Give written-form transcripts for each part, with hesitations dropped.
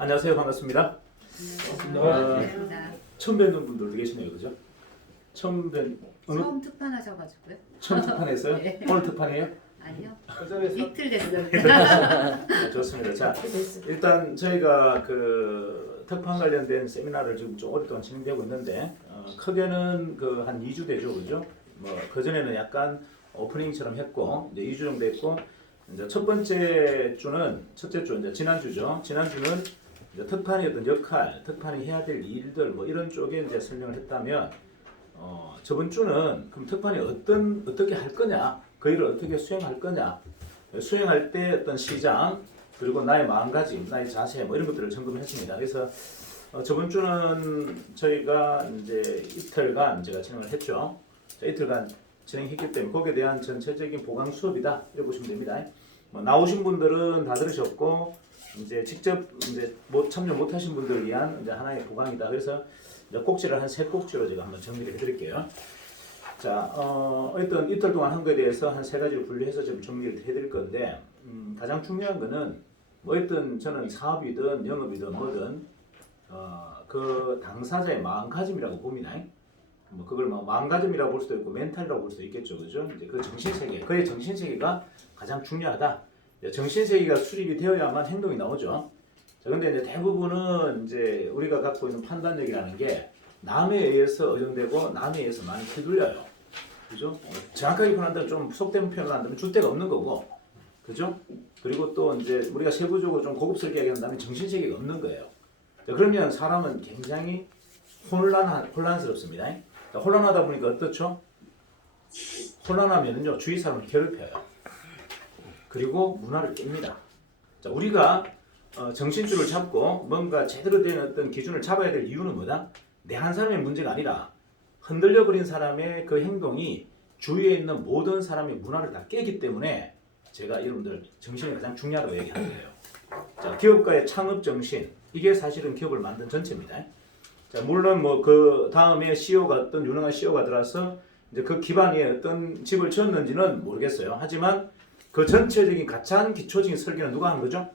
안녕하세요. 반갑습니다. 처음 뵙는 분들도 계시네요. 그죠? 처음 특판하셔가지고요. 처음 특판했어요? 네. 오늘 특판이에요? 아니요. 그전에서 이틀 됐어요. 네, 좋습니다. 자, 일단 저희가 그 특판 관련된 세미나를 지금 좀 오랫동안 진행되고 있는데 크게는 그 한 2주 되죠. 그죠? 뭐 그전에는 약간 오프닝처럼 했고 이제 2주 정도 했고 이제 첫째 주 이제 지난주죠. 지난주는 이제 특판의 어떤 역할, 특판이 해야 될 일들 뭐 이런 쪽에 이제 설명을 했다면 저번 주는 그럼 특판이 어떻게 할 거냐, 그 일을 어떻게 수행할 거냐, 수행할 때 어떤 시장 그리고 나의 마음가짐, 나의 자세 뭐 이런 것들을 점검했습니다. 그래서 저번 주는 저희가 이제 이틀간 제가 진행을 했죠. 자, 이틀간 진행했기 때문에 거기에 대한 전체적인 보강 수업이다 이렇게 보시면 됩니다. 뭐 나오신 분들은 다 들으셨고 이제 직접 이제 참여 못하신 분들을 위한 이제 하나의 보강이다. 그래서 이제 꼭지를 한 3꼭지로 제가 한번 정리를 해드릴게요. 자, 일단 이틀 동안 한 거에 대해서 한 3가지로 분류해서 좀 정리를 해드릴 건데 가장 중요한 거는 뭐 어떤 저는 사업이든 영업이든 뭐든 그 당사자의 마음가짐이라고 봅니다. 뭐 그걸 뭐 마음가짐이라고 볼 수도 있고 멘탈이라고 볼 수도 있겠죠, 그죠? 이제 그 정신세계, 그의 정신세계가 가장 중요하다. 정신세계가 수립이 되어야만 행동이 나오죠. 자, 근데 이제 대부분은 이제 우리가 갖고 있는 판단력이라는 게 남에 의해서 의존되고 남에 의해서 많이 휘둘려요, 그죠? 정확하게 표현한다면 좀 속된 표현을 한다면 줏대가 없는 거고, 그죠? 그리고 또 이제 우리가 세부적으로 좀 고급스럽게 얘기한다면 정신세계가 없는 거예요. 자, 그러면 사람은 굉장히 혼란스럽습니다. 자, 혼란하다 보니까 어떻죠? 혼란하면요 주위 사람을 괴롭혀요. 그리고 문화를 깹니다. 자, 우리가 정신줄을 잡고 뭔가 제대로 된 어떤 기준을 잡아야 될 이유는 뭐다? 내 한 사람의 문제가 아니라 흔들려 버린 사람의 그 행동이 주위에 있는 모든 사람의 문화를 다 깨기 때문에 제가 여러분들 정신이 가장 중요하다고 얘기하는 거예요. 자, 기업가의 창업 정신, 이게 사실은 기업을 만든 전체입니다. 자, 물론 뭐 그 다음에 CEO가 어떤 유능한 CEO가 들어서 이제 그 기반 위에 어떤 집을 지었는지는 모르겠어요. 하지만 그 전체적인 가장 기초적인 설계는 누가 하는 거죠?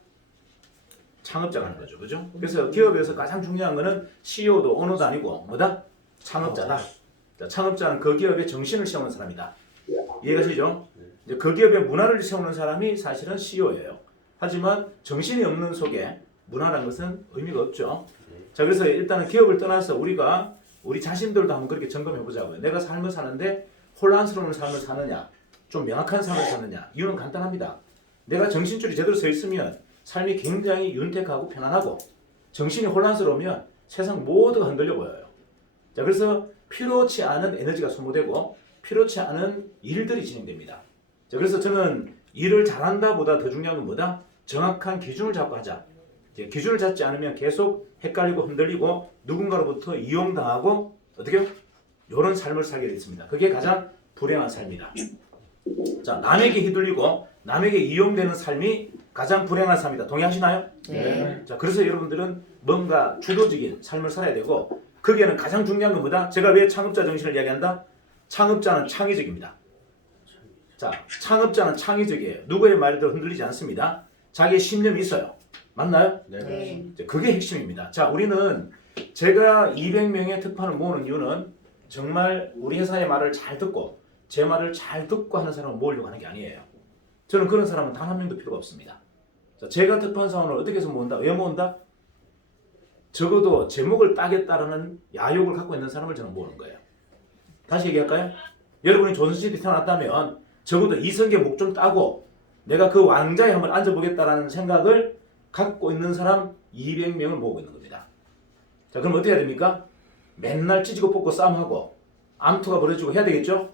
창업자가 하는 거죠, 그죠? 그래서 기업에서 가장 중요한 거는 CEO도 오너도 아니고 뭐다? 창업자다. 자, 창업자는 그 기업의 정신을 세우는 사람이다. 이해가시죠? 이제 그 기업의 문화를 세우는 사람이 사실은 CEO예요. 하지만 정신이 없는 속에 문화라는 것은 의미가 없죠. 자, 그래서 일단은 기업을 떠나서 우리가 우리 자신들도 한번 그렇게 점검해 보자고요. 내가 삶을 사는데 혼란스러운 삶을 사느냐, 좀 명확한 삶을 사느냐. 이유는 간단합니다. 내가 정신줄이 제대로 서 있으면 삶이 굉장히 윤택하고 편안하고, 정신이 혼란스러우면 세상 모두가 흔들려 보여요. 자, 그래서 필요치 않은 에너지가 소모되고 필요치 않은 일들이 진행됩니다. 자, 그래서 저는 일을 잘한다 보다 더 중요한 건 뭐다? 정확한 기준을 잡고 하자. 기준을 잡지 않으면 계속 헷갈리고 흔들리고 누군가로부터 이용당하고 어떻게 이런 삶을 살게 됐습니다. 그게 가장 불행한 삶이다. 자, 남에게 휘둘리고 남에게 이용되는 삶이 가장 불행한 삶이다. 동의하시나요? 네. 자, 그래서 여러분들은 뭔가 주도적인 삶을 살아야 되고, 거기에는 가장 중요한 건 뭐다? 제가 왜 창업자 정신을 이야기한다? 창업자는 창의적입니다. 자, 창업자는 창의적이에요. 누구의 말에도 흔들리지 않습니다. 자기의 신념이 있어요. 맞나요? 네. 그게 핵심입니다. 자, 우리는 제가 200명의 특판을 모으는 이유는 정말 우리 회사의 말을 잘 듣고 제 말을 잘 듣고 하는 사람을 모으려고 하는 게 아니에요. 저는 그런 사람은 단 한 명도 필요가 없습니다. 자, 제가 특판 사원을 어떻게 해서 모은다? 왜 모은다? 적어도 제목을 따겠다라는 야욕을 갖고 있는 사람을 저는 모으는 거예요. 다시 얘기할까요? 여러분이 조선시대에 태어났다면 적어도 이성계 목 좀 따고 내가 그 왕자에 한번 앉아보겠다라는 생각을 갖고 있는 사람 200명을 모으고 있는 겁니다. 자, 그럼 어떻게 해야 됩니까? 맨날 찢고 뽑고 싸움하고 암투가 벌어지고 해야 되겠죠?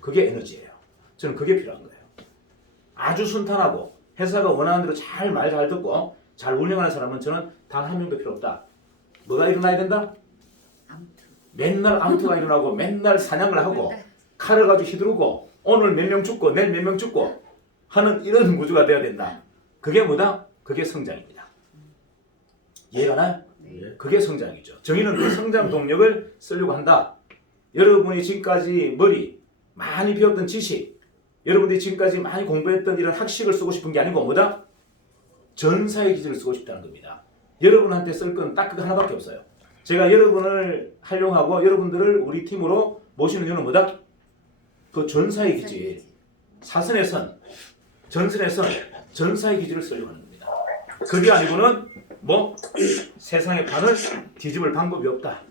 그게 에너지예요. 저는 그게 필요한 거예요. 아주 순탄하고 회사가 원하는 대로 잘 말 잘 듣고 잘 운영하는 사람은 저는 단 한 명도 필요 없다. 뭐가 일어나야 된다? 암투. 맨날 암투가 일어나고 맨날 사냥을 하고 칼을 가지고 휘두르고 오늘 몇 명 죽고 내일 몇 명 죽고 하는 이런 구조가 돼야 된다. 그게 뭐다? 그게 성장입니다. 이해가 나요? 네. 그게 성장이죠. 정의는 그 성장 동력을 쓰려고 한다. 여러분이 지금까지 많이 배웠던 지식, 여러분들이 지금까지 많이 공부했던 이런 학식을 쓰고 싶은 게 아니고 뭐다? 전사의 기질을 쓰고 싶다는 겁니다. 여러분한테 쓸 건 딱 그거 하나밖에 없어요. 제가 여러분을 활용하고 여러분들을 우리 팀으로 모시는 이유는 뭐다? 그 전사의 기지, 사선의 선, 전선의 선, 전사의 기지를 쓰려고 하는 겁니다. 그게 아니고는 뭐 세상의 판을 뒤집을 방법이 없다.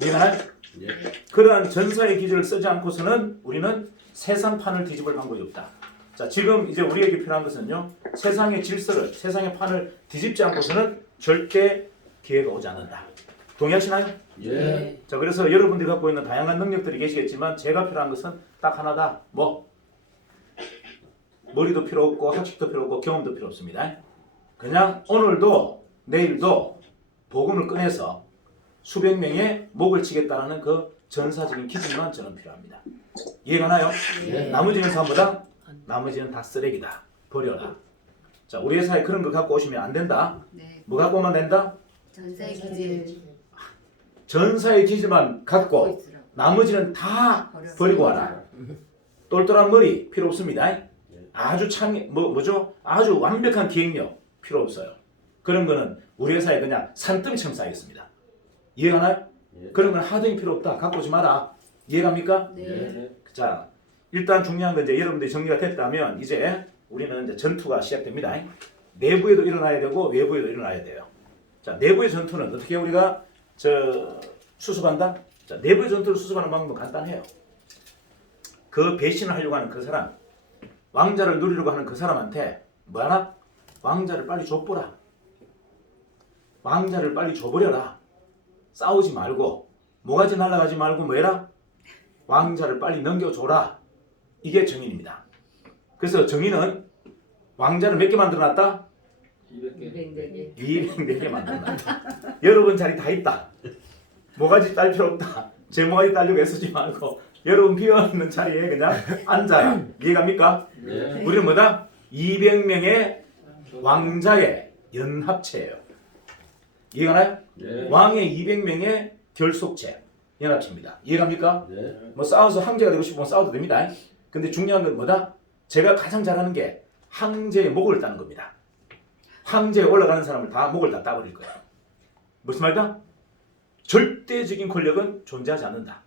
이해가나요? 예. 그러한 전사의 기지를 쓰지 않고서는 우리는 세상판을 뒤집을 방법이 없다. 자, 지금 이제 우리에게 필요한 것은요, 세상의 질서를, 세상의 판을 뒤집지 않고서는 절대 기회가 오지 않는다. 동의하시나요? 예. 자, 그래서 여러분들이 갖고 있는 다양한 능력들이 계시겠지만 제가 필요한 것은 딱 하나다. 뭐? 머리도 필요 없고 학식도 필요 없고 경험도 필요 없습니다. 그냥 오늘도 내일도 복음을 꺼내서 수백 명의 목을 치겠다는 그 전사적인 기준만 저는 필요합니다. 이해가나요? 예. 나머지는 전부다. 나머지는 다 쓰레기다. 버려라. 자, 우리 회사에 그런 거 갖고 오시면 안 된다. 네. 뭐 갖고 오면 된다? 전사의 기지 전사의 기지만 갖고 있으라고. 나머지는 다 버리고 와라. 똘똘한 머리 필요 없습니다. 아주 뭐죠? 아주 완벽한 기획력 필요 없어요. 그런 거는 우리 회사에 그냥 산더미처럼 쌓이겠습니다. 이해가나요? 예. 그런 건 하등이 필요 없다. 갖고 오지 마라. 이해갑니까? 네. 예. 자, 일단 중요한 건 이제 여러분들이 정리가 됐다면 이제 우리는 이제 전투가 시작됩니다. 내부에도 일어나야 되고 외부에도 일어나야 돼요. 자, 내부의 전투는 어떻게 우리가 수습한다? 자, 내부의 전투를 수습하는 방법은 간단해요. 그 배신을 하려고 하는 그 사람, 왕자를 누리려고 하는 그 사람한테 뭐 하나? 왕자를 빨리 줘보라. 왕자를 빨리 줘버려라. 싸우지 말고 모가지 날아가지 말고 뭐 해라? 왕자를 빨리 넘겨줘라. 이게 정의입니다. 그래서 정의는 왕자를 몇 개 만들어놨다? 200개. 204개 만들어놨다. 여러분 자리 다 있다. 모가지 딸 필요 없다. 제 모가지 딸려고 애쓰지 말고 여러분 비어있는 자리에 그냥 앉아라. 이해갑니까? 예. 우리는 뭐다? 200명의 왕자의 연합체예요. 이해가나요? 예. 왕의 200명의 결속체 연합체입니다. 이해갑니까? 예. 뭐 싸워서 황제가 되고 싶으면 싸워도 됩니다. 근데 중요한 건 뭐다? 제가 가장 잘하는 게 황제의 목을 따는 겁니다. 황제에 올라가는 사람을 다 목을 다 따버릴 거예요. 무슨 말이다? 절대적인 권력은 존재하지 않는다.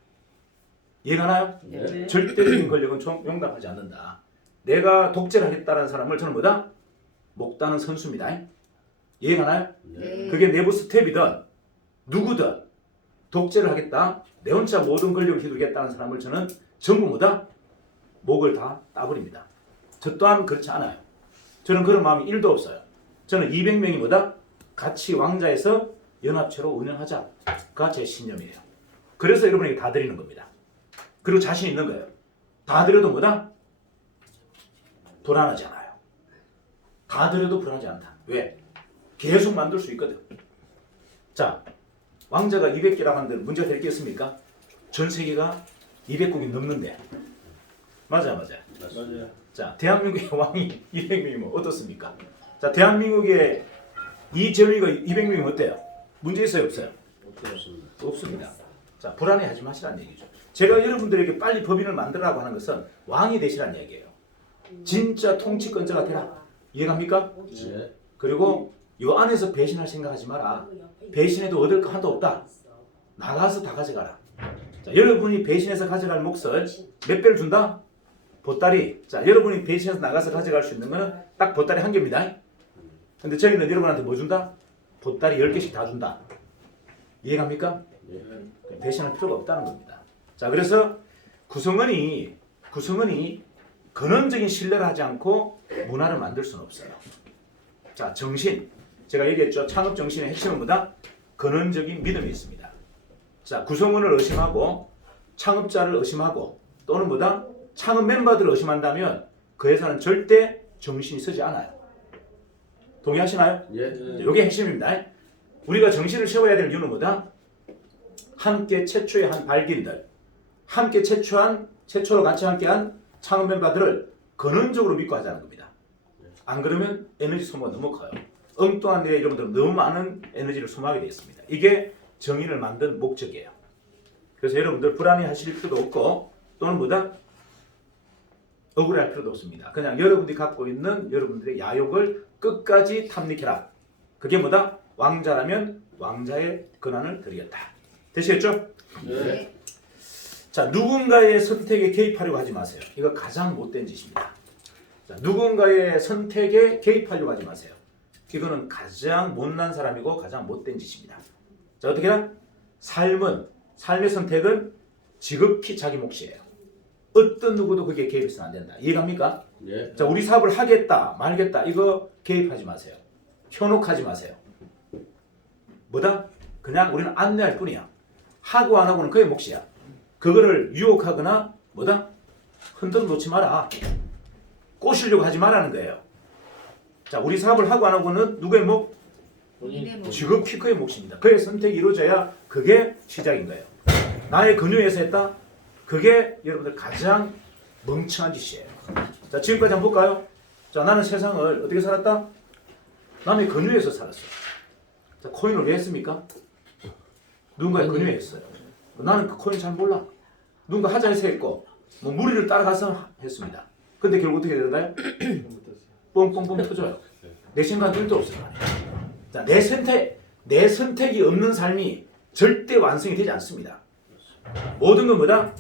이해가나요? 예. 절대적인 권력은 용납하지 않는다. 내가 독재를 하겠다는 사람을 저는 뭐다? 목 따는 선수입니다. 이해가나요? 네. 그게 내부 스텝이든 누구든 독재를 하겠다, 내 혼자 모든 권력을 휘두르겠다는 사람을 저는 전부 뭐다? 목을 다 따버립니다. 저 또한 그렇지 않아요. 저는 그런 마음이 1도 없어요. 저는 200명이 뭐다? 같이 왕자에서 연합체로 운영하자가 제 신념이에요. 그래서 여러분에게 다 드리는 겁니다. 그리고 자신 있는 거예요. 다 드려도 뭐다? 불안하지 않아요. 다 드려도 불안하지 않다. 왜? 계속 만들 수 있거든. 자, 왕자가 200개라고 하는데 문제가 될 게 있습니까? 전 세계가 200국이 넘는데. 맞아요. 맞아요. 자, 대한민국의 왕이 200명이면 어떻습니까? 자, 대한민국의 이 젊은이가 200명이면 어때요? 문제 있어요, 없어요? 없습니다. 없습니다. 자, 불안해하지 마시라는 얘기죠. 제가 여러분들에게 빨리 법인을 만들라고 하는 것은 왕이 되시라는 얘기예요. 진짜 통치권자가 되라. 이해갑니까? 예. 그리고 요 안에서 배신할 생각하지 마라. 배신해도 얻을 거 하나도 없다. 나가서 다 가져가라. 자, 여러분이 배신해서 가져갈 몫을 몇 배를 준다? 보따리. 자, 여러분이 배신해서 나가서 가져갈 수 있는 거는 딱 보따리 한 개입니다. 근데 저희는 여러분한테 뭐 준다? 보따리 10개씩 다 준다. 이해갑니까? 예. 배신할 필요가 없다는 겁니다. 자, 그래서 구성원이 근원적인 신뢰를 하지 않고 문화를 만들 수는 없어요. 자, 정신. 제가 얘기했죠. 창업 정신의 핵심은 뭐다? 근원적인 믿음이 있습니다. 자, 구성원을 의심하고 창업자를 의심하고 또는 뭐다? 창업 멤버들을 의심한다면 그 회사는 절대 정신이 서지 않아요. 동의하시나요? 예. 이게 핵심입니다. 우리가 정신을 세워야 될 이유는 뭐다? 함께 최초의 한 발기인들, 함께 최초로 같이 함께한 창업 멤버들을 근원적으로 믿고 하자는 겁니다. 안 그러면 에너지 소모가 너무 커요. 엉뚱한 데에 여러분들은 너무 많은 에너지를 소모하게 되어 있습니다. 이게 정의를 만든 목적이에요. 그래서 여러분들 불안해하실 필요도 없고 또는 뭐다? 억울할 필요도 없습니다. 그냥 여러분들이 갖고 있는 여러분들의 야욕을 끝까지 탐닉해라. 그게 뭐다? 왕자라면 왕자의 권한을 드리겠다. 되시겠죠? 네. 자, 누군가의 선택에 개입하려고 하지 마세요. 이거 가장 못된 짓입니다. 자, 누군가의 선택에 개입하려고 하지 마세요. 이거는 가장 못난 사람이고 가장 못된 짓입니다. 자, 어떻게 해야? 삶의 선택은 지극히 자기 몫이에요. 어떤 누구도 그게 개입해서는 안 된다. 이해갑니까? 네. 자, 우리 사업을 하겠다 말겠다 이거 개입하지 마세요. 현혹하지 마세요. 뭐다? 그냥 우리는 안내할 뿐이야. 하고 안 하고는 그의 몫이야. 그거를 유혹하거나 뭐다? 흔들어 놓지 마라. 꼬시려고 하지 말라는 거예요. 자, 우리 사업을 하고 안 하고는 누구의 몫? 본인의 몫. 지극히 그의 몫입니다. 그의 선택이 이루어져야 그게 시작인 거예요. 나의 근유에서 했다? 그게 여러분들 가장 멍청한 짓이에요. 자, 지금까지 한번 볼까요? 자, 나는 세상을 어떻게 살았다? 남의 근유에서 살았어. 자, 코인을 왜 했습니까? 누군가의 근유에 했어요. 나는 그 코인 잘 몰라. 누군가 하자 해서 했고 뭐 무리를 따라가서 했습니다. 근데 결국 어떻게 되나요? 뻥뻥뻥 터져요. 내 생각은 1도 없어요. 자, 내 선택이 없는 삶이 절대 완성이 되지 않습니다. 모든 건 뭐다?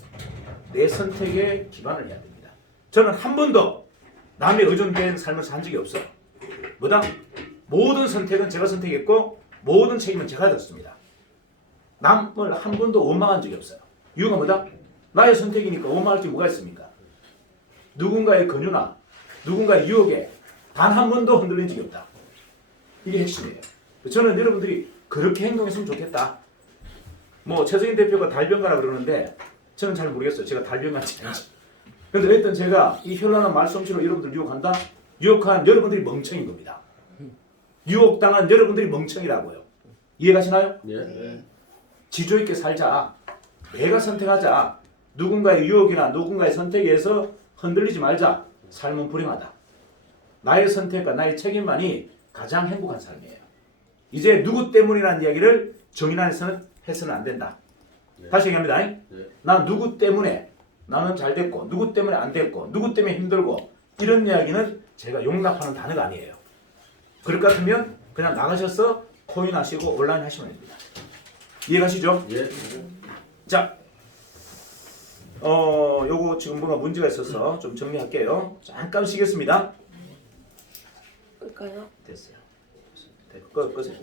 내 선택에 기반을 해야 됩니다. 저는 한 번도 남의 의존된 삶을 산 적이 없어요. 뭐다? 모든 선택은 제가 선택했고 모든 책임은 제가 졌습니다. 남을 한 번도 원망한 적이 없어요. 이유가 뭐다? 나의 선택이니까 원망할 게 뭐가 있습니까? 누군가의 권유나 누군가의 유혹에 단 한 번도 흔들린 적이 없다. 이게 핵심이에요. 저는 여러분들이 그렇게 행동했으면 좋겠다. 뭐 최성인 대표가 달변가라 그러는데 저는 잘 모르겠어요. 제가 달변가인지 아닌지. 그런데 어쨌든 제가 이 현란한 말솜씨로 여러분들 유혹한다? 유혹한 여러분들이 멍청인 겁니다. 유혹당한 여러분들이 멍청이라고요. 이해가시나요? 네. 지조 있게 살자. 내가 선택하자. 누군가의 유혹이나 누군가의 선택에 의해서 흔들리지 말자. 삶은 불행하다. 나의 선택과 나의 책임만이 가장 행복한 삶이에요. 이제 누구 때문이라는 이야기를 정인 안에서는 해서는 안 된다. 네. 다시 얘기합니다. 네. 난 누구 때문에 나는 잘 됐고 누구 때문에 안 됐고 누구 때문에 힘들고 이런 이야기는 제가 용납하는 단어가 아니에요. 그럴 것 같으면 그냥 나가셔서 코인 하시고 온라인 하시면 됩니다. 이해가시죠? 예. 자, 요거 지금 뭔가 문제가 있어서 좀 정리할게요. 잠깐 쉬겠습니다. 끌까요? 됐어요. 됐고 끄세요.